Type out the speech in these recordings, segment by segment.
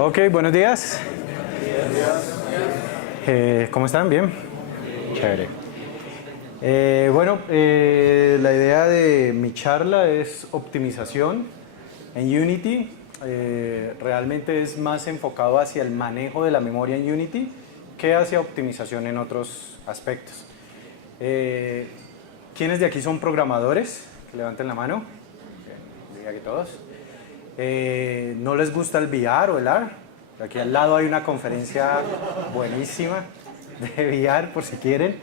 Ok, buenos días. ¿Cómo están? ¿Bien? Chévere. La idea de mi charla es optimización en Unity. Realmente es más enfocado hacia el manejo de la memoria en Unity que hacia optimización en otros aspectos. ¿Quiénes de aquí son programadores? Que levanten la mano. Diga que todos. ¿No les gusta el VR o el AR? Aquí al lado hay una conferencia buenísima de VR por si quieren.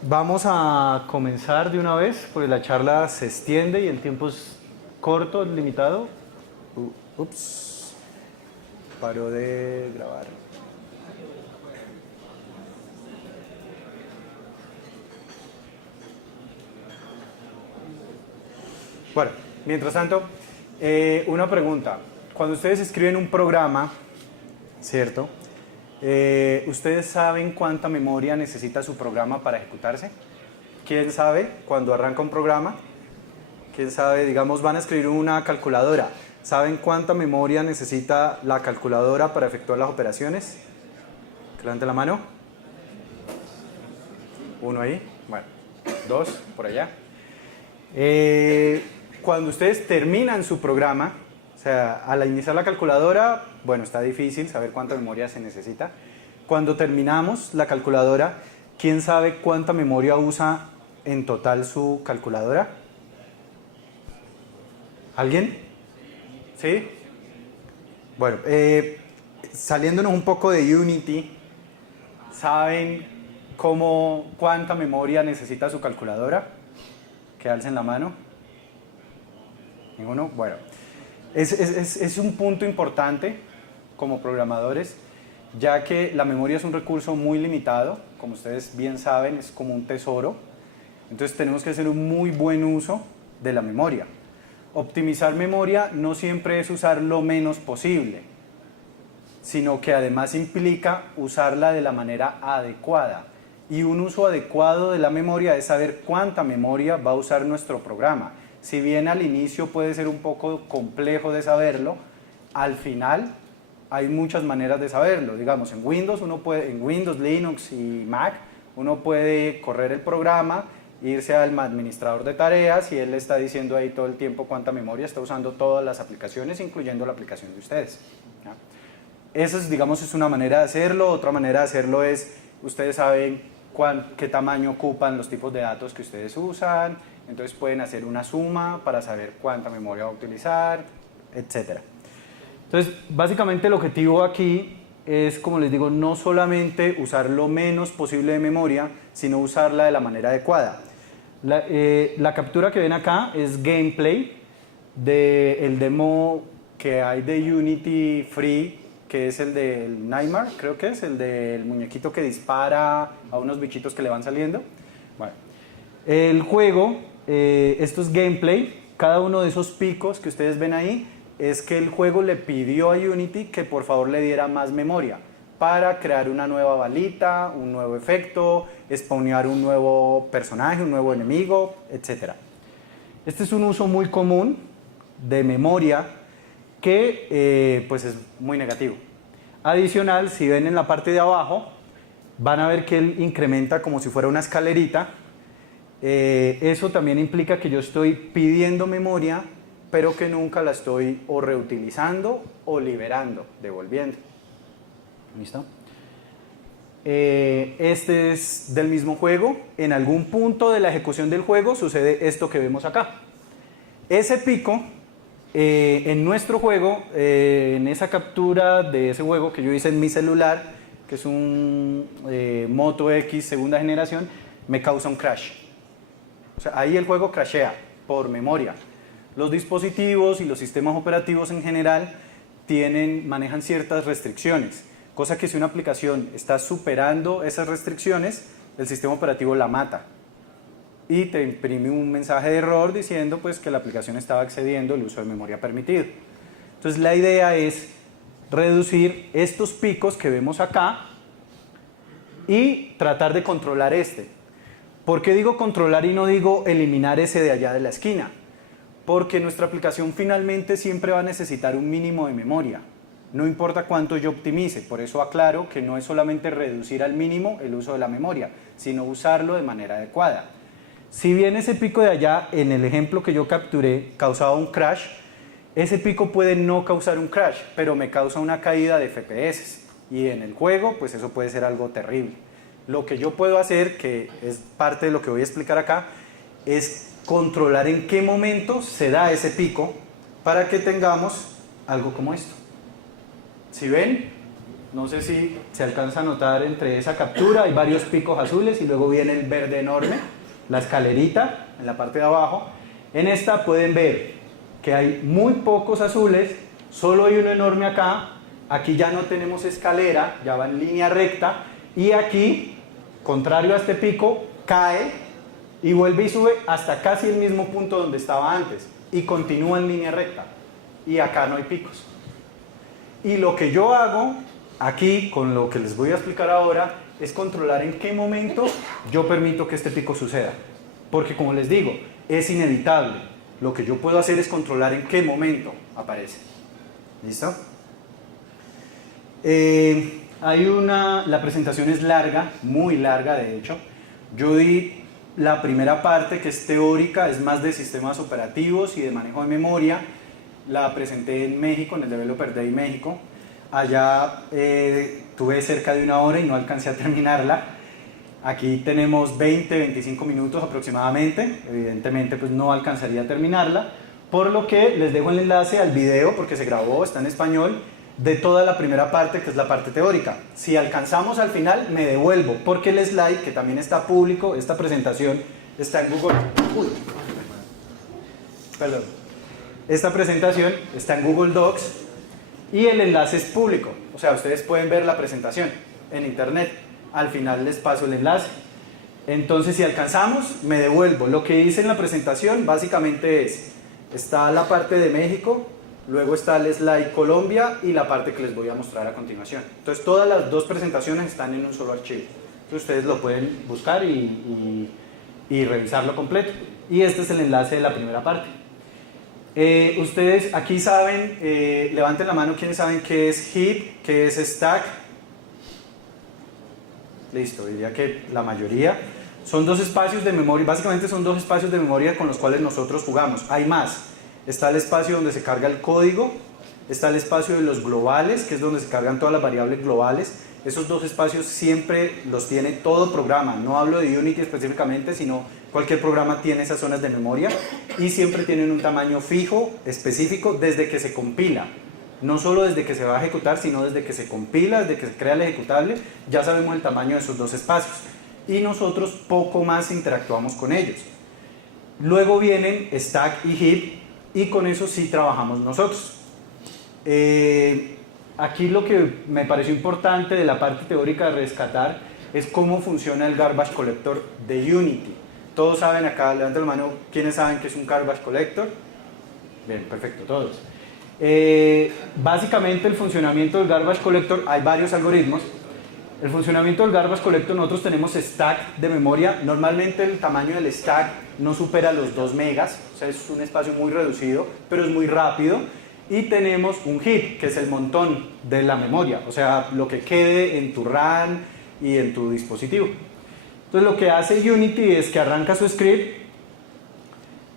Vamos a comenzar de una vez porque la charla se extiende y el tiempo es corto, es limitado. Ups, paró de grabar. Bueno, mientras tanto, una pregunta. Cuando ustedes escriben un programa, ¿cierto? ¿Ustedes saben cuánta memoria necesita su programa para ejecutarse? ¿Quién sabe cuando arranca un programa? ¿Quién sabe? Digamos, van a escribir una calculadora. ¿Saben cuánta memoria necesita la calculadora para efectuar las operaciones? Que levante la mano. Uno ahí. Bueno, dos por allá. Cuando ustedes terminan su programa, o sea, al iniciar la calculadora, bueno, está difícil saber cuánta memoria se necesita. Cuando terminamos la calculadora, ¿quién sabe cuánta memoria usa en total su calculadora? ¿Alguien? ¿Sí? Bueno, saliéndonos un poco de Unity, ¿saben cuánta memoria necesita su calculadora? Que alcen la mano. ¿Ninguno? Bueno. Es un punto importante como programadores, ya que la memoria es un recurso muy limitado, como ustedes bien saben, es como un tesoro. Entonces tenemos que hacer un muy buen uso de la memoria. Optimizar memoria no siempre es usar lo menos posible, sino que además implica usarla de la manera adecuada. Y un uso adecuado de la memoria es saber cuánta memoria va a usar nuestro programa. Si bien al inicio puede ser un poco complejo de saberlo, al final hay muchas maneras de saberlo. Digamos, en Windows, Linux y Mac, uno puede correr el programa, irse al administrador de tareas y él le está diciendo ahí todo el tiempo cuánta memoria está usando todas las aplicaciones, incluyendo la aplicación de ustedes. ¿Ya? Esa es una manera de hacerlo. Otra manera de hacerlo es, ustedes saben qué tamaño ocupan los tipos de datos que ustedes usan, entonces pueden hacer una suma para saber cuánta memoria va a utilizar, etc. Entonces, básicamente el objetivo aquí es, como les digo, no solamente usar lo menos posible de memoria, sino usarla de la manera adecuada. La captura que ven acá es gameplay del demo que hay de Unity Free, que es el del Nightmare, creo que es el del muñequito que dispara a unos bichitos que le van saliendo. Bueno, el juego, esto es gameplay. Cada uno de esos picos que ustedes ven ahí es que el juego le pidió a Unity que por favor le diera más memoria para crear una nueva balita, un nuevo efecto, spawnear un nuevo personaje, un nuevo enemigo, etc. Este es un uso muy común de memoria que pues es muy negativo. Adicional, si ven en la parte de abajo, van a ver que él incrementa como si fuera una escalerita. Eso también implica que yo estoy pidiendo memoria, pero que nunca la estoy o reutilizando o liberando, devolviendo. ¿Listo? Este es del mismo juego. En algún punto de la ejecución del juego sucede esto que vemos acá. Ese pico, en nuestro juego, en esa captura de ese juego que yo hice en mi celular, que es un Moto X segunda generación, me causa un crash. O sea, ahí el juego crashea por memoria. Los dispositivos y los sistemas operativos en general manejan ciertas restricciones, cosa que si una aplicación está superando esas restricciones, el sistema operativo la mata y te imprime un mensaje de error diciendo pues, que la aplicación estaba excediendo el uso de memoria permitido. Entonces la idea es reducir estos picos que vemos acá y tratar de controlar este. ¿Por qué digo controlar y no digo eliminar ese de allá de la esquina? Porque nuestra aplicación finalmente siempre va a necesitar un mínimo de memoria. No importa cuánto yo optimice, por eso aclaro que no es solamente reducir al mínimo el uso de la memoria, sino usarlo de manera adecuada. Si bien ese pico de allá, en el ejemplo que yo capturé, causaba un crash, ese pico puede no causar un crash, pero me causa una caída de FPS. Y en el juego, pues eso puede ser algo terrible. Lo que yo puedo hacer, que es parte de lo que voy a explicar acá, es controlar en qué momento se da ese pico para que tengamos algo como esto. ¿Sí ven? No sé si se alcanza a notar entre esa captura, hay varios picos azules y luego viene el verde enorme, la escalerita en la parte de abajo. En esta pueden ver que hay muy pocos azules, solo hay uno enorme acá, aquí ya no tenemos escalera, ya va en línea recta, y aquí, contrario a este pico, cae y vuelve y sube hasta casi el mismo punto donde estaba antes, y continúa en línea recta, y acá no hay picos. Y lo que yo hago aquí, con lo que les voy a explicar ahora, es controlar en qué momento yo permito que este pico suceda. Porque como les digo, es inevitable. Lo que yo puedo hacer es controlar en qué momento aparece. ¿Listo? La presentación es larga, muy larga de hecho. Yo di la primera parte, que es teórica, es más de sistemas operativos y de manejo de memoria. La presenté en México, en el Developer Day México. Allá tuve cerca de 1 hora y no alcancé a terminarla. Aquí tenemos 20-25 minutos aproximadamente. Evidentemente pues no alcanzaría a terminarla, por lo que les dejo el enlace al video, porque se grabó, está en español, de toda la primera parte, que es la parte teórica. Si alcanzamos al final, me devuelvo, porque el slide, que también está público, esta presentación está en Google. Perdón. Esta presentación está en Google Docs y el enlace es público. O sea, ustedes pueden ver la presentación en internet. Al final les paso el enlace. Entonces, si alcanzamos, me devuelvo. Lo que hice en la presentación básicamente está la parte de México, luego está el slide Colombia y la parte que les voy a mostrar a continuación. Entonces, todas las dos presentaciones están en un solo archivo. Entonces, ustedes lo pueden buscar y revisarlo completo. Y este es el enlace de la primera parte. Ustedes aquí saben, levanten la mano quienes saben qué es heap, qué es stack. Listo, diría que la mayoría. Son dos espacios de memoria, básicamente son dos espacios de memoria con los cuales nosotros jugamos. Hay más. Está el espacio donde se carga el código, está el espacio de los globales, que es donde se cargan todas las variables globales. Esos dos espacios siempre los tiene todo programa. No hablo de Unity específicamente, sino cualquier programa tiene esas zonas de memoria y siempre tienen un tamaño fijo, específico, desde que se compila. No solo desde que se va a ejecutar, sino desde que se compila, desde que se crea el ejecutable, ya sabemos el tamaño de esos dos espacios. Y nosotros poco más interactuamos con ellos. Luego vienen stack y heap, y con eso sí trabajamos nosotros. Aquí lo que me pareció importante de la parte teórica de rescatar es cómo funciona el garbage collector de Unity. Todos saben acá, levanten la mano, ¿quiénes saben qué es un garbage collector? Bien, perfecto, todos. Básicamente el funcionamiento del garbage collector, hay varios algoritmos. El funcionamiento del garbage collector, nosotros tenemos stack de memoria. Normalmente el tamaño del stack no supera los 2 megas, o sea, es un espacio muy reducido, pero es muy rápido. Y tenemos un heap, que es el montón de la memoria, o sea, lo que quede en tu RAM y en tu dispositivo. Entonces lo que hace Unity es que arranca su script.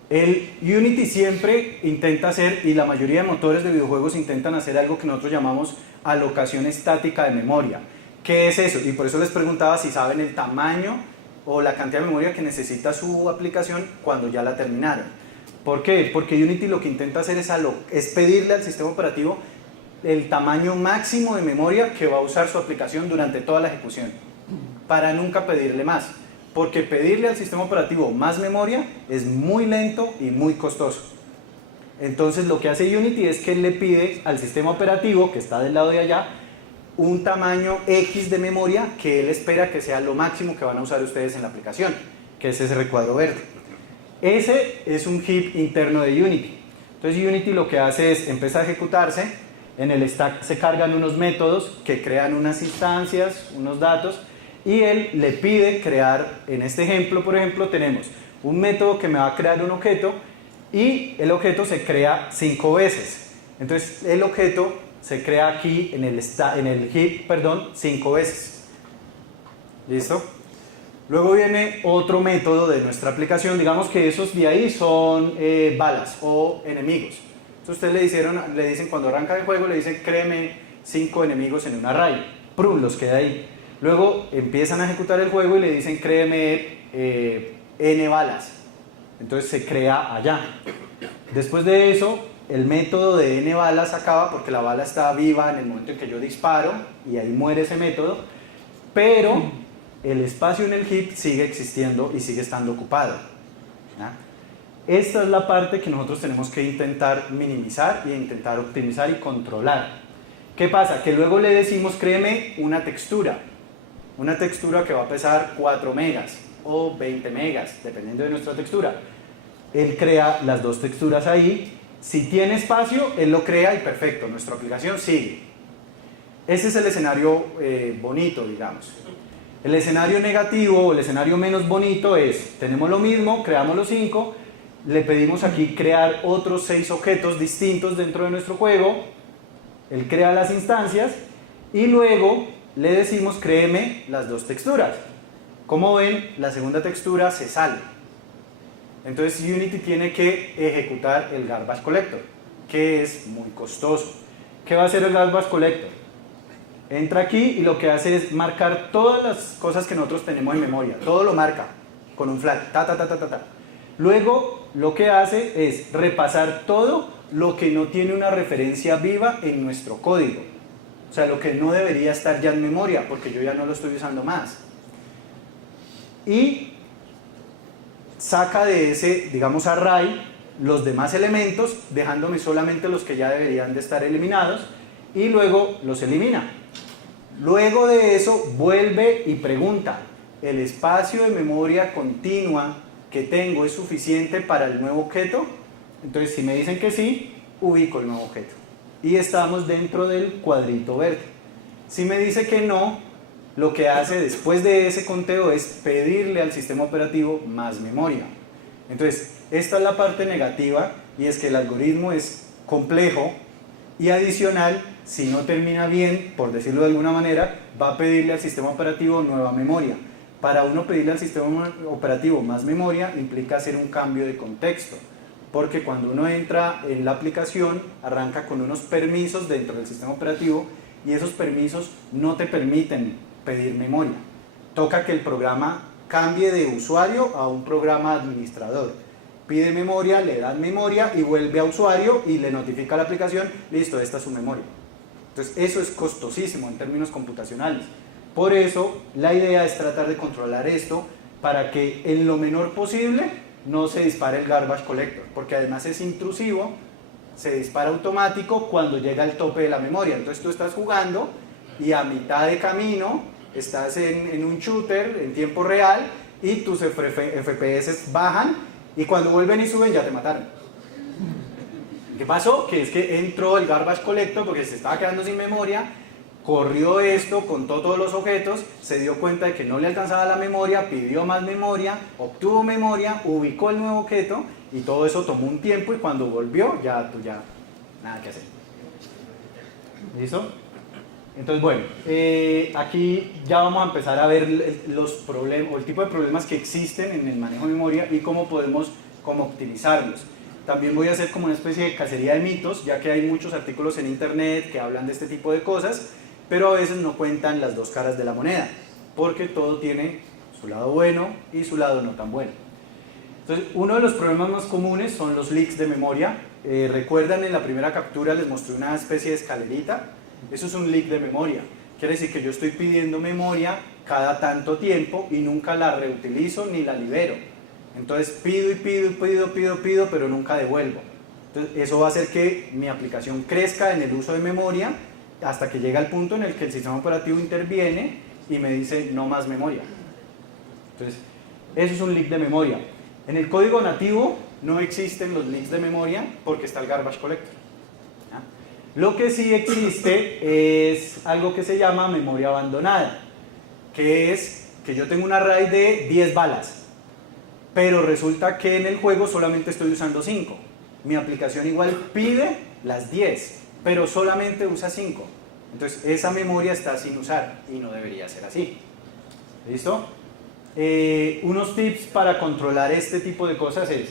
El Unity siempre intenta hacer, y la mayoría de motores de videojuegos intentan hacer algo que nosotros llamamos alocación estática de memoria. ¿Qué es eso? Y por eso les preguntaba si saben el tamaño o la cantidad de memoria que necesita su aplicación cuando ya la terminaron. ¿Por qué? Porque Unity lo que intenta hacer es pedirle al sistema operativo el tamaño máximo de memoria que va a usar su aplicación durante toda la ejecución, para nunca pedirle más. Porque pedirle al sistema operativo más memoria es muy lento y muy costoso. Entonces lo que hace Unity es que le pide al sistema operativo, que está del lado de allá, un tamaño X de memoria que él espera que sea lo máximo que van a usar ustedes en la aplicación, que es ese recuadro verde. Ese es un heap interno de Unity. Entonces Unity lo que hace es empezar a ejecutarse, en el stack se cargan unos métodos que crean unas instancias, unos datos, y él le pide crear, en este ejemplo por ejemplo tenemos un método que me va a crear un objeto y el objeto se crea 5 veces. Entonces el objeto se crea aquí en el heap, 5 veces. ¿Listo? Luego viene otro método de nuestra aplicación, digamos que esos de ahí son balas o enemigos. Entonces ustedes le dicen cuando arranca el juego, le dicen créeme 5 enemigos en un array, ¡prum!, los queda ahí. Luego empiezan a ejecutar el juego y le dicen créeme n balas, entonces se crea allá. Después de eso, el método de n balas acaba porque la bala está viva en el momento en que yo disparo y ahí muere ese método, pero el espacio en el heap sigue existiendo y sigue estando ocupado. ¿Ya? Esta es la parte que nosotros tenemos que intentar minimizar y intentar optimizar y controlar. ¿Qué pasa? Que luego le decimos créeme una textura que va a pesar 4 megas o 20 megas, dependiendo de nuestra textura. Él crea las dos texturas ahí. Si tiene espacio, él lo crea y perfecto, nuestra aplicación sigue. Ese es el escenario bonito, digamos. El escenario negativo o el escenario menos bonito es, tenemos lo mismo, creamos los 5, le pedimos aquí crear otros 6 objetos distintos dentro de nuestro juego, él crea las instancias y luego le decimos créeme las dos texturas. Como ven, la segunda textura se sale. Entonces Unity tiene que ejecutar el Garbage Collector, que es muy costoso. ¿Qué va a hacer el Garbage Collector? Entra aquí y lo que hace es marcar todas las cosas que nosotros tenemos en memoria. Todo lo marca con un flag. Luego lo que hace es repasar todo lo que no tiene una referencia viva en nuestro código. O sea, lo que no debería estar ya en memoria, porque yo ya no lo estoy usando más. Y saca de ese, digamos, array los demás elementos, dejándome solamente los que ya deberían de estar eliminados, y luego los elimina. Luego de eso vuelve y pregunta, ¿el espacio de memoria continua que tengo es suficiente para el nuevo objeto? Entonces si me dicen que sí, ubico el nuevo objeto y estamos dentro del cuadrito verde. Si me dice que no, lo que hace después de ese conteo es pedirle al sistema operativo más memoria. Entonces esta es la parte negativa, y es que el algoritmo es complejo y adicional, si no termina bien, por decirlo de alguna manera, va a pedirle al sistema operativo nueva memoria. Para uno pedirle al sistema operativo más memoria implica hacer un cambio de contexto, porque cuando uno entra en la aplicación arranca con unos permisos dentro del sistema operativo y esos permisos no te permiten pedir memoria. Toca que el programa cambie de usuario a un programa administrador. Pide memoria, le dan memoria y vuelve a usuario y le notifica a la aplicación, listo, esta es su memoria. Entonces eso es costosísimo en términos computacionales. Por eso la idea es tratar de controlar esto para que en lo menor posible no se dispare el Garbage Collector, porque además es intrusivo, se dispara automático cuando llega al tope de la memoria. Entonces tú estás jugando y a mitad de camino estás en un shooter en tiempo real y tus FPS bajan y cuando vuelven y suben ya te mataron. ¿Qué pasó? Que es que entró el Garbage Collector porque se estaba quedando sin memoria, corrió esto, contó todos los objetos, se dio cuenta de que no le alcanzaba la memoria, pidió más memoria, obtuvo memoria, ubicó el nuevo objeto y todo eso tomó un tiempo y cuando volvió ya nada que hacer. ¿Listo? Entonces bueno, aquí ya vamos a empezar a ver los problemas o el tipo de problemas que existen en el manejo de memoria y cómo podemos optimizarlos. También voy a hacer como una especie de cacería de mitos, ya que hay muchos artículos en internet que hablan de este tipo de cosas, pero a veces no cuentan las dos caras de la moneda, porque todo tiene su lado bueno y su lado no tan bueno. Entonces, uno de los problemas más comunes son los leaks de memoria. Recuerdan, en la primera captura les mostré una especie de escalerita. Eso es un leak de memoria. Quiere decir que yo estoy pidiendo memoria cada tanto tiempo y nunca la reutilizo ni la libero. Entonces pido y pido, pero nunca devuelvo. Entonces eso va a hacer que mi aplicación crezca en el uso de memoria hasta que llega al punto en el que el sistema operativo interviene y me dice no más memoria. Entonces eso es un leak de memoria. En el código nativo no existen los leaks de memoria porque está el Garbage Collector. ¿Ya? Lo que sí existe es algo que se llama memoria abandonada, que es que yo tengo un array de 10 balas. pero resulta que en el juego solamente estoy usando 5. Mi aplicación igual pide las 10, pero solamente usa 5. Entonces esa memoria está sin usar y no debería ser así. ¿Listo? Unos tips para controlar este tipo de cosas es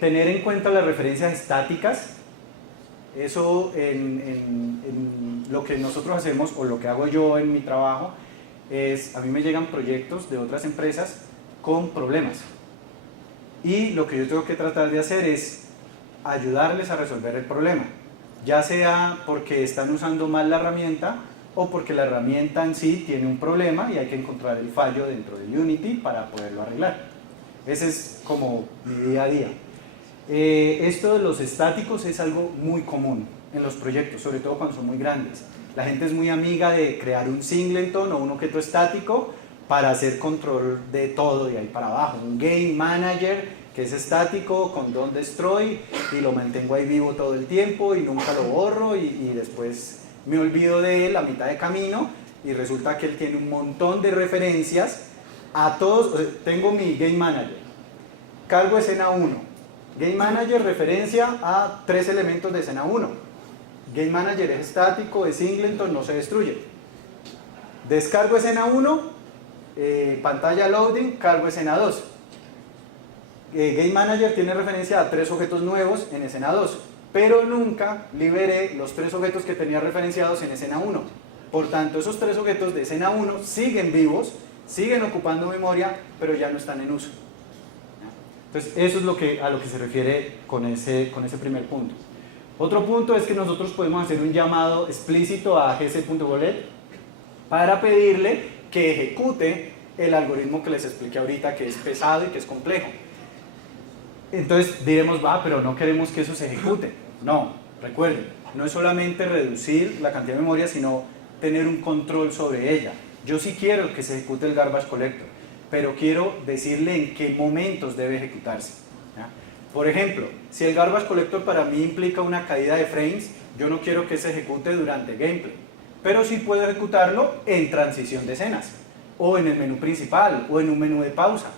tener en cuenta las referencias estáticas. Eso en lo que nosotros hacemos o lo que hago yo en mi trabajo es, a mí me llegan proyectos de otras empresas con problemas y lo que yo tengo que tratar de hacer es ayudarles a resolver el problema, ya sea porque están usando mal la herramienta o porque la herramienta en sí tiene un problema y hay que encontrar el fallo dentro de Unity para poderlo arreglar. Ese es como mi día a día. Esto de los estáticos es algo muy común en los proyectos, sobre todo cuando son muy grandes. La gente es muy amiga de crear un singleton o un objeto estático para hacer control de todo de ahí para abajo. Un game manager que es estático con don't destroy y lo mantengo ahí vivo todo el tiempo y nunca lo borro y después me olvido de él a mitad de camino y resulta que él tiene un montón de referencias a todos. Tengo mi game manager, cargo escena 1. Game Manager referencia a 3 elementos de escena 1. Game Manager es estático, es singleton, no se destruye. Descargo escena 1, pantalla loading, cargo escena 2. Game Manager tiene referencia a 3 objetos nuevos en escena 2, pero nunca liberé los 3 objetos que tenía referenciados en escena 1. Por tanto, esos 3 objetos de escena 1 siguen vivos, siguen ocupando memoria, pero ya no están en uso. Entonces, eso es a lo que se refiere con ese primer punto. Otro punto es que nosotros podemos hacer un llamado explícito a gc.golet para pedirle que ejecute el algoritmo que les expliqué ahorita, que es pesado y que es complejo. Entonces diremos, pero no queremos que eso se ejecute. No, recuerden, no es solamente reducir la cantidad de memoria, sino tener un control sobre ella. Yo sí quiero que se ejecute el garbage collector, pero quiero decirle en qué momentos debe ejecutarse. ¿Ya? Por ejemplo, si el garbage collector para mí implica una caída de frames, yo no quiero que se ejecute durante gameplay, pero sí puedo ejecutarlo en transición de escenas, o en el menú principal, o en un menú de pausa.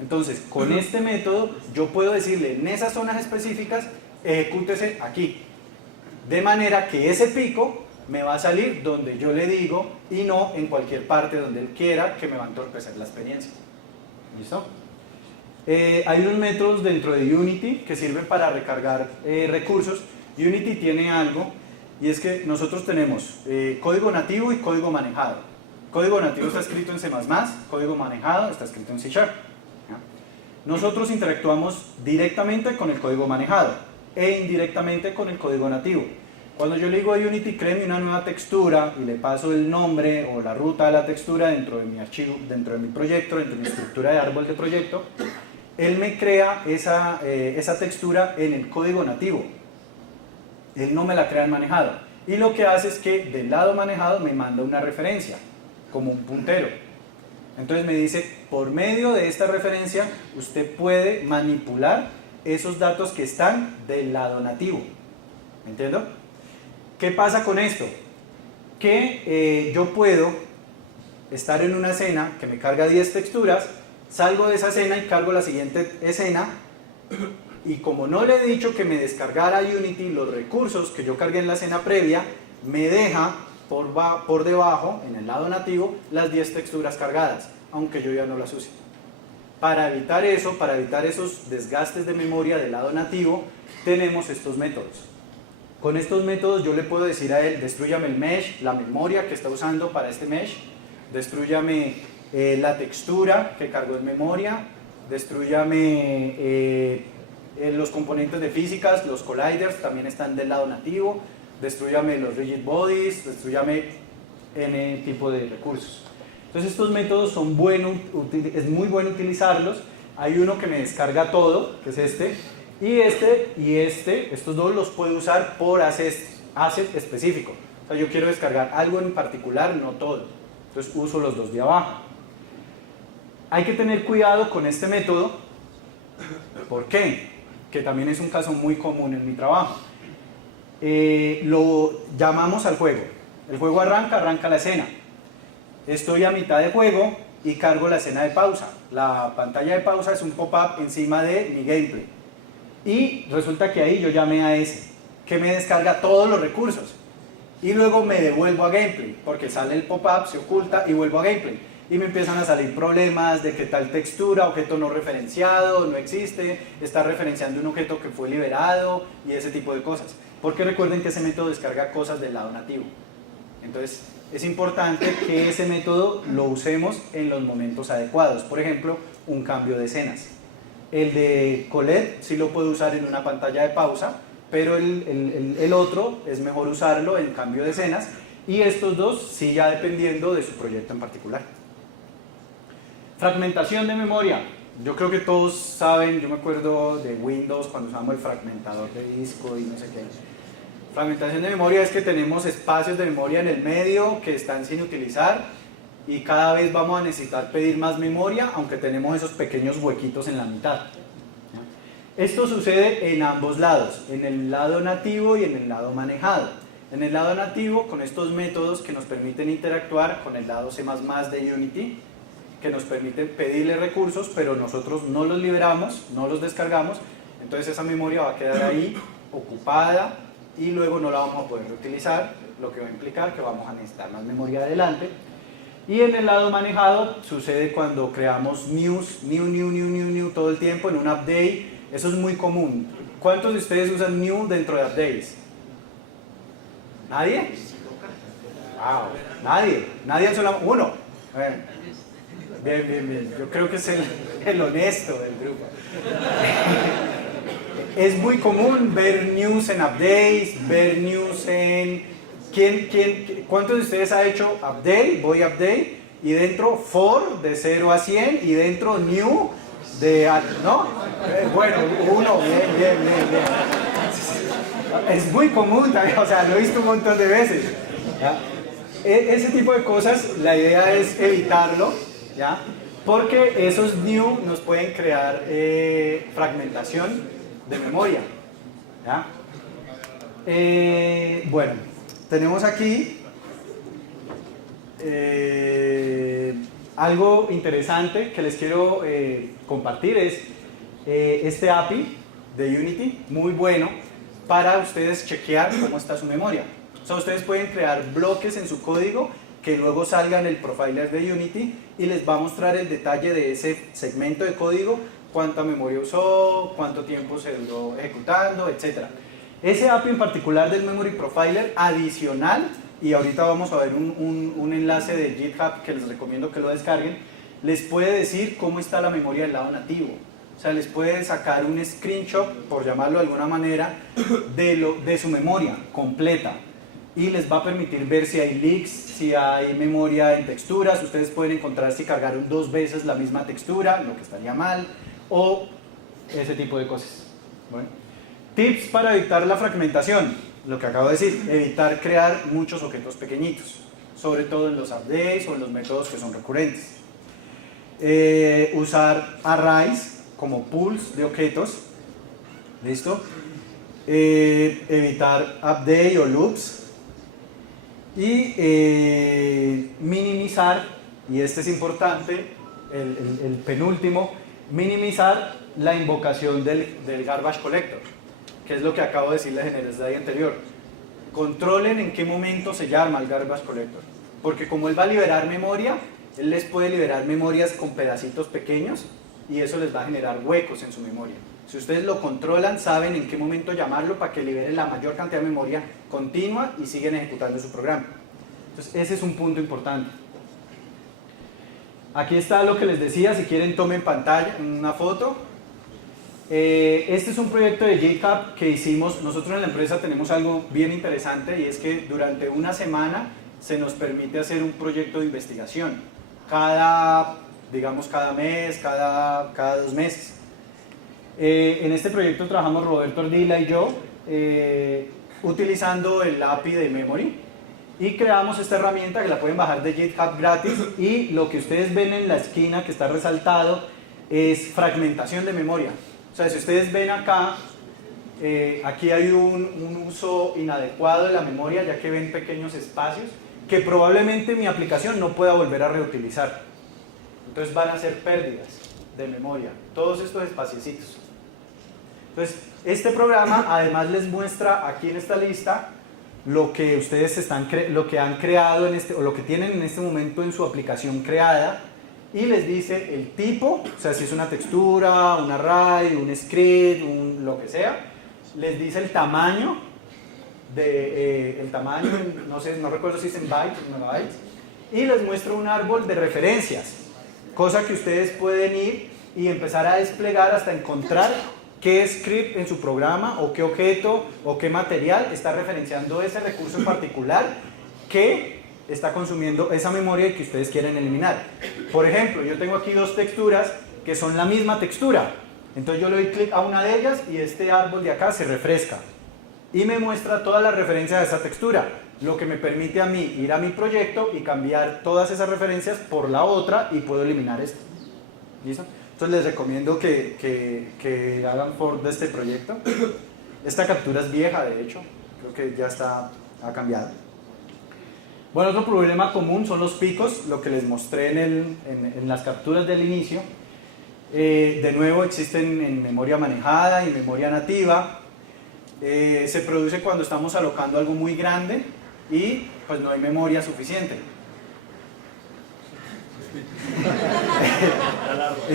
Entonces, con este método, yo puedo decirle en esas zonas específicas, ejecútese aquí, de manera que ese pico me va a salir donde yo le digo y no en cualquier parte donde él quiera, que me va a entorpecer la experiencia. ¿Listo? Hay unos métodos dentro de Unity que sirven para recargar recursos. Unity tiene algo y es que nosotros tenemos código nativo y código manejado. Código nativo está escrito en C++, código manejado está escrito en C#. ¿Ya? Nosotros interactuamos directamente con el código manejado e indirectamente con el código nativo. Cuando yo le digo a Unity, créeme una nueva textura y le paso el nombre o la ruta de la textura dentro de mi archivo, dentro de mi proyecto, dentro de mi estructura de árbol de proyecto, él me crea esa textura en el código nativo. Él no me la crea en manejado. Y lo que hace es que del lado manejado me manda una referencia, como un puntero. Entonces me dice, por medio de esta referencia, usted puede manipular esos datos que están del lado nativo. ¿Me entiendo? ¿Qué pasa con esto? Que yo puedo estar en una escena que me carga 10 texturas, salgo de esa escena y cargo la siguiente escena, y como no le he dicho que me descargara Unity los recursos que yo cargué en la escena previa, me deja por debajo, en el lado nativo, las 10 texturas cargadas, aunque yo ya no las use. Para evitar eso, para evitar esos desgastes de memoria del lado nativo, tenemos estos métodos. Con estos métodos yo le puedo decir a él, destrúyame el mesh, la memoria que está usando para este mesh, destrúyame la textura que cargó en memoria, destrúyame los componentes de físicas, los colliders también están del lado nativo, destrúyame los rigid bodies, destrúyame N tipo de recursos. Entonces estos métodos son buenos, es muy bueno utilizarlos. Hay uno que me descarga todo, que es este, y estos dos los puedo usar por asset específico. O sea, yo quiero descargar algo en particular, no todo. Entonces uso los dos de abajo. Hay que tener cuidado con este método. ¿Por qué? Que también es un caso muy común en mi trabajo. Lo llamamos al juego. El juego arranca la escena. Estoy a mitad de juego y cargo la escena de pausa. La pantalla de pausa es un pop-up encima de mi gameplay. Y resulta que ahí yo llamé a ese, que me descarga todos los recursos. Y luego me devuelvo a gameplay, porque sale el pop-up, se oculta y vuelvo a gameplay. Y me empiezan a salir problemas de que tal textura, objeto no referenciado, no existe, está referenciando un objeto que fue liberado y ese tipo de cosas. Porque recuerden que ese método descarga cosas del lado nativo. Entonces, es importante que ese método lo usemos en los momentos adecuados. Por ejemplo, un cambio de escenas. El de Colette sí lo puedo usar en una pantalla de pausa, pero el otro es mejor usarlo en cambio de escenas, y estos dos sí ya dependiendo de su proyecto en particular. Fragmentación de memoria. Yo creo que todos saben, yo me acuerdo de Windows cuando usamos el fragmentador de disco y no sé qué. Fragmentación de memoria es que tenemos espacios de memoria en el medio que están sin utilizar y cada vez vamos a necesitar pedir más memoria, aunque tenemos esos pequeños huequitos en la mitad. Esto sucede en ambos lados, en el lado nativo y en el lado manejado. En el lado nativo, con estos métodos que nos permiten interactuar con el lado C++ de Unity, que nos permiten pedirle recursos, pero nosotros no los liberamos, no los descargamos, entonces esa memoria va a quedar ahí ocupada y luego no la vamos a poder reutilizar, lo que va a implicar que vamos a necesitar más memoria adelante. Y en el lado manejado sucede cuando creamos new todo el tiempo en un update. Eso es muy común. ¿Cuántos de ustedes usan new dentro de updates? ¿Nadie? Wow, nadie. Nadie solo uno. Bien. Yo creo que es el honesto del grupo. Es muy común ver news en updates, ver news en... ¿Cuántos de ustedes ha hecho update, voy update, y dentro for de 0 a 100 y dentro new de... ¿no? Bueno, uno, bien. Es muy común también, o sea, lo he visto un montón de veces. ¿Ya? Ese tipo de cosas, la idea es evitarlo, ¿ya? Porque esos new nos pueden crear fragmentación de memoria, ¿ya? Bueno, tenemos aquí algo interesante que les quiero compartir, es este API de Unity, muy bueno para ustedes chequear cómo está su memoria. O sea, ustedes pueden crear bloques en su código que luego salgan el profiler de Unity y les va a mostrar el detalle de ese segmento de código, cuánta memoria usó, cuánto tiempo se duró ejecutando, etc. Ese API en particular del Memory Profiler adicional, y ahorita vamos a ver un enlace de GitHub que les recomiendo que lo descarguen, les puede decir cómo está la memoria del lado nativo. O sea, les puede sacar un screenshot, por llamarlo de alguna manera, de su memoria completa. Y les va a permitir ver si hay leaks, si hay memoria en texturas. Ustedes pueden encontrar si cargaron 2 veces la misma textura, lo que estaría mal, o ese tipo de cosas. Bueno. Tips para evitar la fragmentación, lo que acabo de decir, evitar crear muchos objetos pequeñitos, sobre todo en los updates o en los métodos que son recurrentes. Usar arrays como pools de objetos, ¿listo? Evitar update o loops y minimizar, y este es importante, el penúltimo, minimizar la invocación del garbage collector, que es lo que acabo de decirles en el slide anterior. Controlen en qué momento se llama el garbage collector, porque como él va a liberar memoria, él les puede liberar memorias con pedacitos pequeños y eso les va a generar huecos en su memoria. Si ustedes lo controlan, saben en qué momento llamarlo para que liberen la mayor cantidad de memoria continua y siguen ejecutando su programa. Entonces ese es un punto importante. Aquí está lo que les decía, si quieren tomen pantalla, una foto. Este es un proyecto de GitHub que hicimos. Nosotros en la empresa tenemos algo bien interesante y es que durante una semana se nos permite hacer un proyecto de investigación digamos cada mes, cada 2 meses. En este proyecto trabajamos Roberto Ardila y yo utilizando el API de Memory y creamos esta herramienta que la pueden bajar de GitHub gratis, y lo que ustedes ven en la esquina que está resaltado es fragmentación de memoria. O sea, si ustedes ven acá, aquí hay un uso inadecuado de la memoria, ya que ven pequeños espacios que probablemente mi aplicación no pueda volver a reutilizar. Entonces van a ser pérdidas de memoria, todos estos espaciecitos. Entonces, este programa además les muestra aquí en esta lista lo que ustedes lo que han creado o lo que tienen en este momento en su aplicación creada, y les dice el tipo, o sea, si es una textura, un array, un script, lo que sea, les dice el tamaño, no sé, no recuerdo si es en bytes o megabytes, y les muestra un árbol de referencias, cosa que ustedes pueden ir y empezar a desplegar hasta encontrar qué script en su programa o qué objeto o qué material está referenciando ese recurso en particular que está consumiendo esa memoria y que ustedes quieren eliminar. Por ejemplo, yo tengo aquí dos texturas que son la misma textura, entonces yo le doy clic a una de ellas y este árbol de acá se refresca y me muestra todas las referencias de esa textura, lo que me permite a mí ir a mi proyecto y cambiar todas esas referencias por la otra y puedo eliminar esto. ¿Listo? Entonces les recomiendo que hagan for de este proyecto. Esta captura es vieja, de hecho, creo que ya ha cambiado. Bueno, otro problema común son los picos, lo que les mostré en las capturas del inicio. De nuevo, existen en memoria manejada y memoria nativa. Se produce cuando estamos alocando algo muy grande y pues no hay memoria suficiente.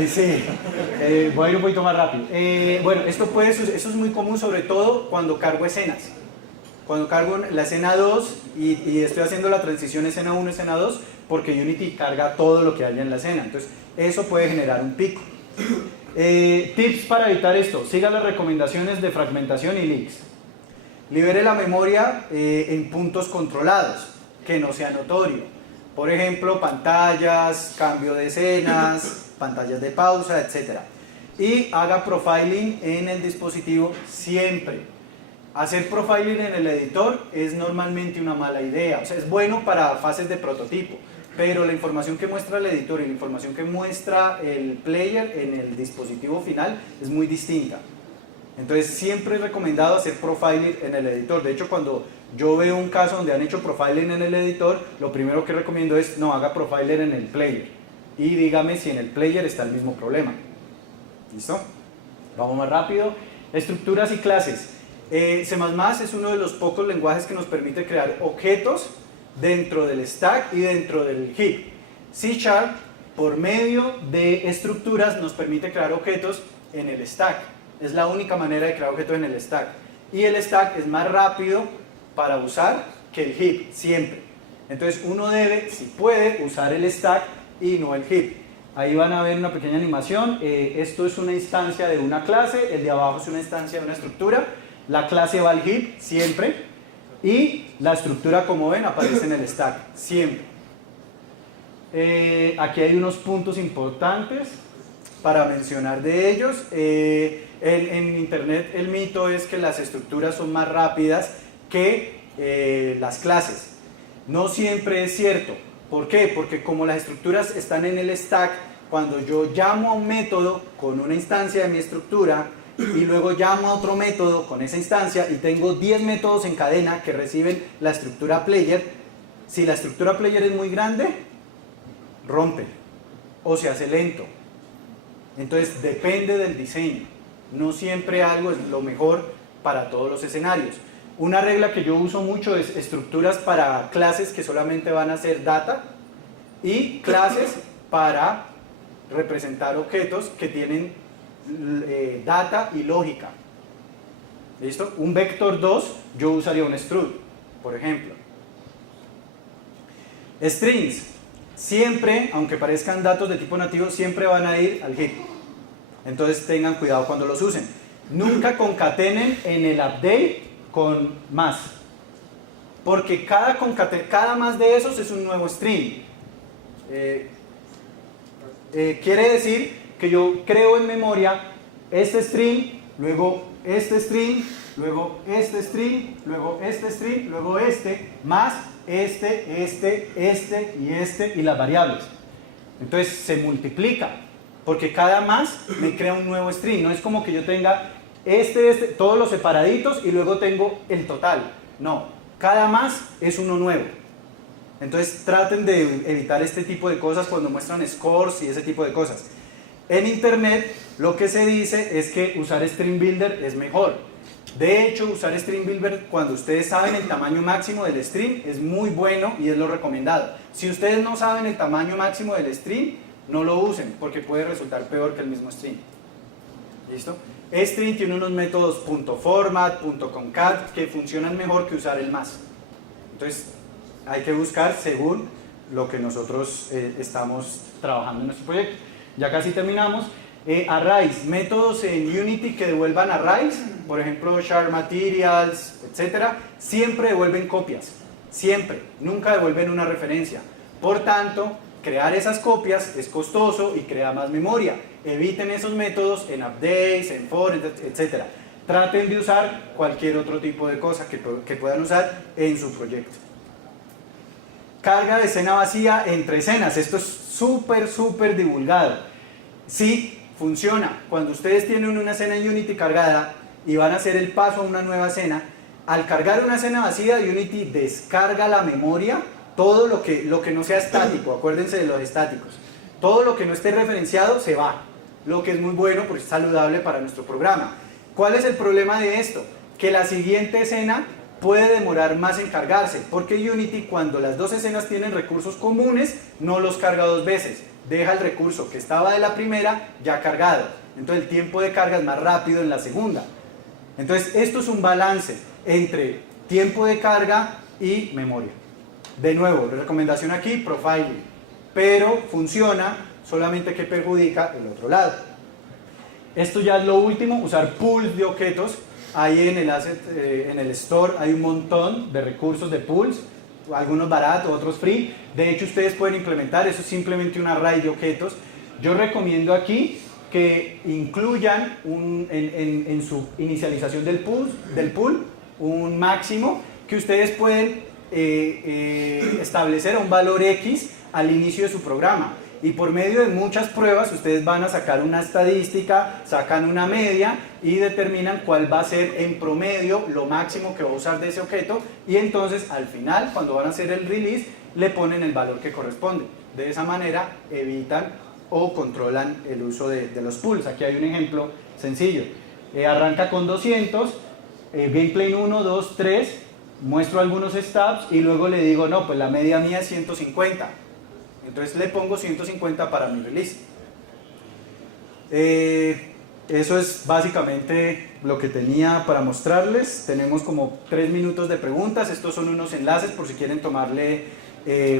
Sí, voy a ir un poquito más rápido. Bueno, eso es muy común, sobre todo cuando cargo escenas. Cuando cargo la escena 2 y estoy haciendo la transición escena 1, escena 2, porque Unity carga todo lo que haya en la escena. Entonces, eso puede generar un pico. Tips para evitar esto: siga las recomendaciones de fragmentación y leaks. Libere la memoria en puntos controlados, que no sea notorio. Por ejemplo, pantallas, cambio de escenas, pantallas de pausa, etc. Y haga profiling en el dispositivo siempre. Hacer profiling en el editor es normalmente una mala idea. O sea, es bueno para fases de prototipo, pero la información que muestra el editor y la información que muestra el player en el dispositivo final es muy distinta. Entonces siempre es recomendado hacer profiling en el editor. De hecho, cuando yo veo un caso donde han hecho profiling en el editor, lo primero que recomiendo es no, haga profiling en el player y dígame si en el player está el mismo problema. ¿Listo? Vamos más rápido. Estructuras y clases. C++ es uno de los pocos lenguajes que nos permite crear objetos dentro del stack y dentro del heap. C#, por medio de estructuras, nos permite crear objetos en el stack. Es la única manera de crear objetos en el stack. Y el stack es más rápido para usar que el heap, siempre. Entonces uno debe, si puede, usar el stack y no el heap. Ahí van a ver una pequeña animación. Esto es una instancia de una clase, el de abajo es una instancia de una estructura. La clase va al heap, siempre. Y la estructura, como ven, aparece en el stack, siempre. Aquí hay unos puntos importantes para mencionar de ellos. En internet el mito es que las estructuras son más rápidas que las clases. No siempre es cierto. ¿Por qué? Porque como las estructuras están en el stack, cuando yo llamo a un método con una instancia de mi estructura y luego llamo a otro método con esa instancia y tengo 10 métodos en cadena que reciben la estructura player, si la estructura player es muy grande, rompe o se hace lento. Entonces depende del diseño. No siempre algo es lo mejor para todos los escenarios. Una regla que yo uso mucho es estructuras para clases que solamente van a ser data y clases para representar objetos que tienen data y lógica. ¿Listo? Un vector 2 yo usaría un strut, por ejemplo. Strings, siempre, aunque parezcan datos de tipo nativo, siempre van a ir al heap. Entonces tengan cuidado cuando los usen. Nunca concatenen en el update con más, porque cada más de esos es un nuevo string. Quiere decir que yo creo en memoria este string, luego este string, luego este string, luego este string, luego este, más este y las variables. Entonces se multiplica, porque cada más me crea un nuevo string. No es como que yo tenga todos los separaditos y luego tengo el total. No, cada más es uno nuevo. Entonces traten de evitar este tipo de cosas cuando muestran scores y ese tipo de cosas. En internet lo que se dice es que usar Stream Builder es mejor. De hecho, usar Stream Builder cuando ustedes saben el tamaño máximo del stream es muy bueno y es lo recomendado. Si ustedes no saben el tamaño máximo del stream, no lo usen porque puede resultar peor que el mismo stream. ¿Listo? Stream tiene unos métodos .format, .concat que funcionan mejor que usar el más. Entonces hay que buscar según lo que nosotros estamos trabajando en nuestro proyecto. Ya casi terminamos. Arrays, métodos en Unity que devuelvan arrays, por ejemplo shard materials, etcétera, siempre devuelven copias, siempre, nunca devuelven una referencia. Por tanto, crear esas copias es costoso y crea más memoria. Eviten esos métodos en updates, en for, etcétera. Traten de usar cualquier otro tipo de cosa que puedan usar en su proyecto. Carga de escena vacía entre escenas, esto es súper divulgado. Sí, funciona. Cuando ustedes tienen una escena en Unity cargada y van a hacer el paso a una nueva escena, al cargar una escena vacía, Unity descarga la memoria, todo lo que no sea estático, acuérdense de los estáticos, todo lo que no esté referenciado se va, lo que es muy bueno porque es saludable para nuestro programa. ¿Cuál es el problema de esto? Que la siguiente escena puede demorar más en cargarse, porque Unity cuando las dos escenas tienen recursos comunes, no los carga dos veces, deja el recurso que estaba de la primera ya cargado, entonces el tiempo de carga es más rápido en la segunda. Entonces esto es un balance entre tiempo de carga y memoria. De nuevo, la recomendación aquí, profiling, pero funciona, solamente que perjudica el otro lado. Esto ya es lo último, usar pools de objetos. Ahí en el store hay un montón de recursos de pools, algunos baratos, otros free. De hecho, ustedes pueden implementar, eso es simplemente un array de objetos. Yo recomiendo aquí que incluyan en su inicialización del pool un máximo que ustedes pueden establecer a un valor X al inicio de su programa. Y por medio de muchas pruebas ustedes van a sacar una estadística, sacan una media y determinan cuál va a ser en promedio lo máximo que va a usar de ese objeto, y entonces al final cuando van a hacer el release le ponen el valor que corresponde. De esa manera evitan o controlan el uso de los pools. Aquí hay un ejemplo sencillo. Arranca con 200, gameplane 1, 2, 3, muestro algunos stubs y luego le digo no, pues la media mía es 150. Entonces le pongo 150 para mi release. Eso es básicamente lo que tenía para mostrarles. Tenemos como 3 minutos de preguntas. Estos son unos enlaces por si quieren tomarle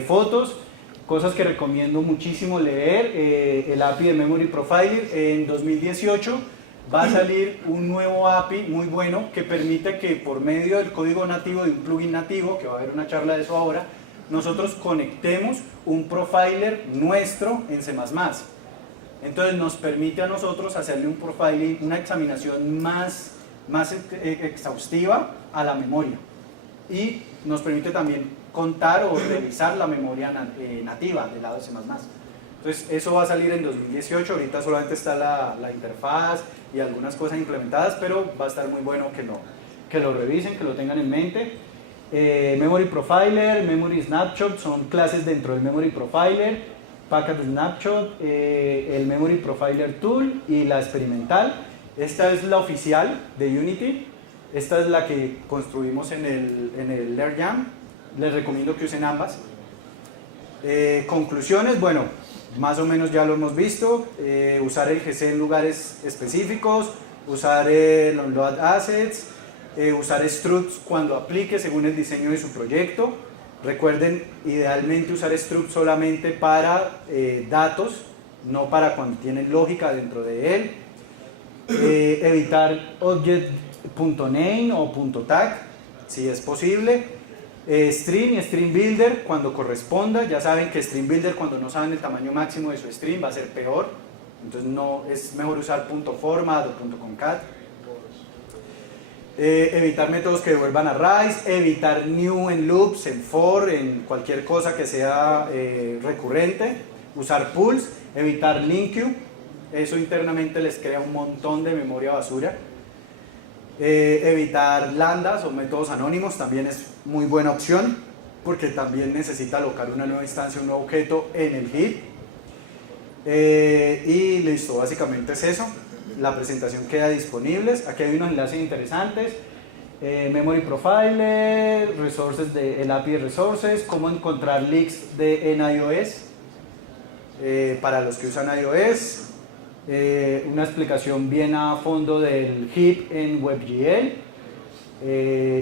fotos. Cosas que recomiendo muchísimo leer. El API de Memory Profiler. En 2018 va a salir un nuevo API muy bueno que permite que por medio del código nativo de un plugin nativo, que va a haber una charla de eso ahora, nosotros conectemos un profiler nuestro en C++. Entonces nos permite a nosotros hacerle un profiling, una examinación más exhaustiva a la memoria, y nos permite también contar o revisar la memoria nativa del lado de C++. Entonces eso va a salir en 2018, ahorita solamente está la interfaz y algunas cosas implementadas, pero va a estar muy bueno que lo revisen, que lo tengan en mente. Memory Profiler, Memory Snapshot son clases dentro del Memory Profiler, Packet Snapshot, el Memory Profiler Tool y la experimental. Esta es la oficial de Unity, esta es la que construimos en el Learn Jam. Les recomiendo que usen ambas. Conclusiones, bueno, más o menos ya lo hemos visto. Usar el GC en lugares específicos, usar el Onload Assets, usar structs cuando aplique según el diseño de su proyecto. Recuerden, idealmente usar structs solamente para datos, no para cuando tienen lógica dentro de él. Evitar object.name o .tag si es posible. Stream y Stream Builder cuando corresponda. Ya saben que Stream Builder, cuando no saben el tamaño máximo de su stream, va a ser peor, entonces no, es mejor usar .format o .concat. Evitar métodos que devuelvan arrays, evitar new en loops, en for, en cualquier cosa que sea recurrente, usar pools, evitar link queue, eso internamente les crea un montón de memoria basura. Evitar lambdas o métodos anónimos también es muy buena opción. porque también necesita alocar una nueva instancia, un nuevo objeto en el heap. Y listo, básicamente es eso. La presentación queda disponible. Aquí hay unos enlaces interesantes. Memory Profiler, resources el API de Resources, cómo encontrar leaks en iOS para los que usan iOS, una explicación bien a fondo del heap en WebGL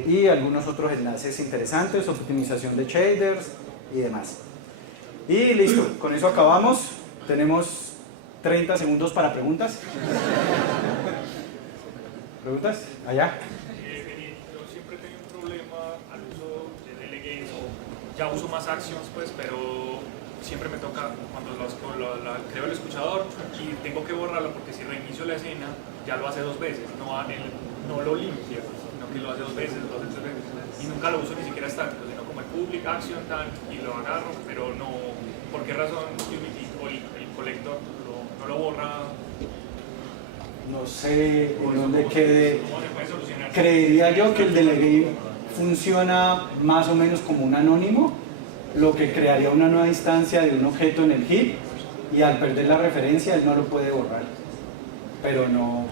y algunos otros enlaces interesantes, optimización de shaders y demás. Y listo, con eso acabamos. Tenemos 30 segundos para preguntas. ¿Preguntas? Allá. Yo siempre tengo un problema al uso de Delegate, ya uso más actions pues, pero siempre me toca cuando creo el escuchador y tengo que borrarlo porque si reinicio la escena ya lo hace 2 veces, no lo limpia, sino que lo hace 2 veces, lo hace 3 veces y nunca lo uso ni siquiera estático, sino como el public action tag y lo agarro, pero no, ¿por qué razón Unity o el collector no lo borra? No sé en dónde quede. Creería yo que el delegate funciona más o menos como un anónimo, lo que crearía una nueva instancia de un objeto en el heap y al perder la referencia él no lo puede borrar, pero no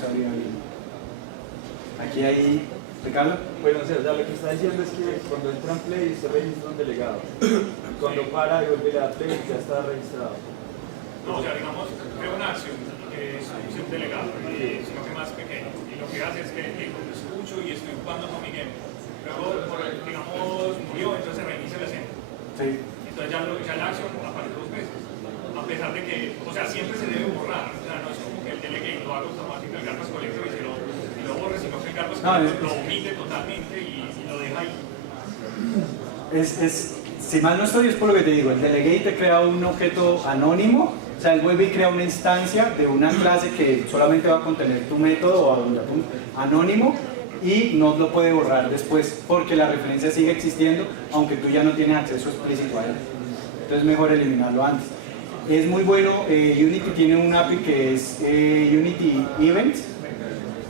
sabría bien. Aquí hay, Ricardo. Bueno, o sea, lo que está diciendo es que cuando entra en play se registra un delegado, cuando para y vuelve a play ya está registrado. No, o sea, digamos, creo una acción que es un delegado, sino que más pequeño, y lo que hace es que lo escucho y estoy jugando con mi game. Luego, digamos, murió, entonces se reinicia la escena. Sí. Entonces ya la acción aparece 2 veces. A pesar de que, o sea, siempre se debe borrar. O sea, no es como que el delegate lo haga automático el Garbage Collector y lo borre, sino que el Garbage Collector lo omite totalmente y lo deja ahí. Si mal no estoy, es por lo que te digo, el delegate te crea un objeto anónimo, o sea, el web crea una instancia de una clase que solamente va a contener tu método o anónimo y no lo puede borrar después porque la referencia sigue existiendo aunque tú ya no tienes acceso explícito a él. Entonces es mejor eliminarlo antes. Es muy bueno, Unity tiene un API que es Unity Events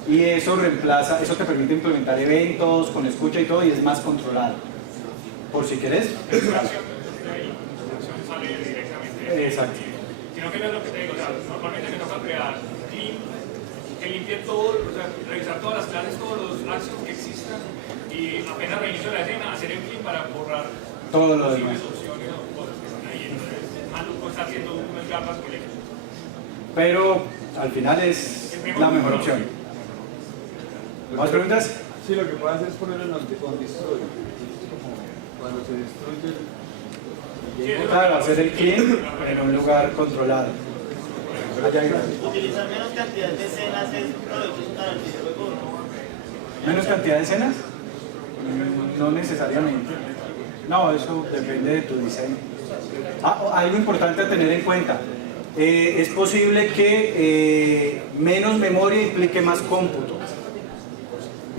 y eso te permite implementar eventos con escucha y todo y es más controlado. Por si querés. Exacto. Sino que no es lo que te digo, o sea, normalmente me toca crear clean, que limpie todo, o sea, revisar todas las clases, todos los actions que existan y apenas reinicio la escena, hacer el clean para borrar todo lo demás. opciones o cosas que están ahí. Entonces, maluco está haciendo un Garbage Collector. Pero al final es la mejor opción. ¿Más preguntas? Sí, lo que puede hacer es ponerlo en destroy. Cuando se destruye Claro, hacer el clean en un lugar controlado. Utilizar menos cantidad de escenas es provechoso para el videojuego, ¿no? ¿Menos cantidad de escenas? No necesariamente. No, eso depende de tu diseño. Algo importante a tener en cuenta. Es posible que menos memoria implique más cómputo.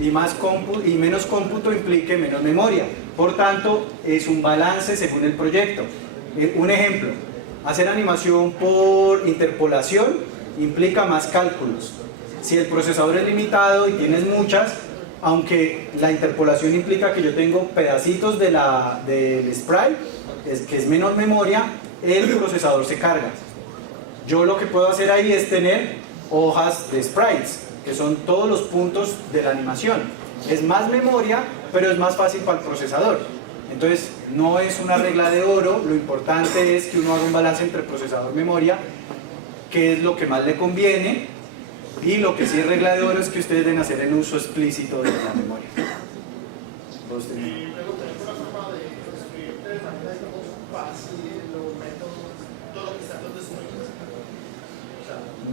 Y menos cómputo implique menos memoria. Por tanto, es un balance según el proyecto. Un ejemplo, hacer animación por interpolación implica más cálculos. Si el procesador es limitado y tienes muchas, aunque la interpolación implica que yo tengo pedacitos del sprite, que es menos memoria, el procesador se carga. Yo lo que puedo hacer ahí es tener hojas de sprites, que son todos los puntos de la animación. Es más memoria, pero es más fácil para el procesador. Entonces, no es una regla de oro, lo importante es que uno haga un balance entre procesador y memoria, que es lo que más le conviene, y lo que sí es regla de oro es que ustedes deben hacer el uso explícito de la memoria.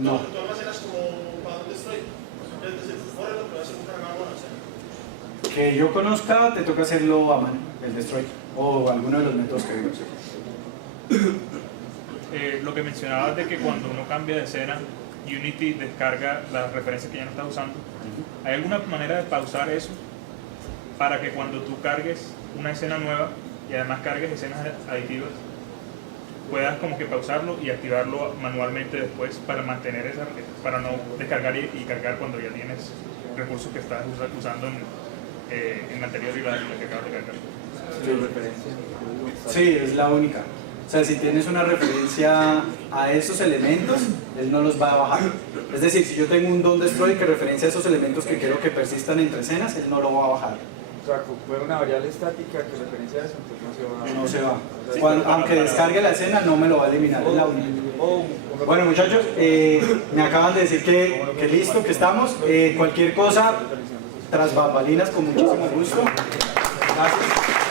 No. Que yo conozca, te toca hacerlo a mano, el destroy, o alguno de los métodos que vimos. Lo que mencionabas de que cuando uno cambia de escena, Unity descarga las referencias que ya no estás usando. ¿Hay alguna manera de pausar eso para que cuando tú cargues una escena nueva y además cargues escenas aditivas, puedas como que pausarlo y activarlo manualmente después para mantener para no descargar y cargar cuando ya tienes recursos que estás usando en la anterior y la que acabas de cargar. ¿Tu referencia? Sí, es la única. O sea, si tienes una referencia a esos elementos, él no los va a bajar. Es decir, si yo tengo un don't destroy que referencia a esos elementos que quiero que persistan entre escenas, él no lo va a bajar. O sea, fue una variable estática que referencia a eso, entonces no se va. No se va. Aunque descargue la escena, no me lo va a eliminar. Es la única. Bueno, muchachos, me acaban de decir que listo, que estamos. Cualquier cosa, tras bambalinas, con muchísimo gusto. Gracias.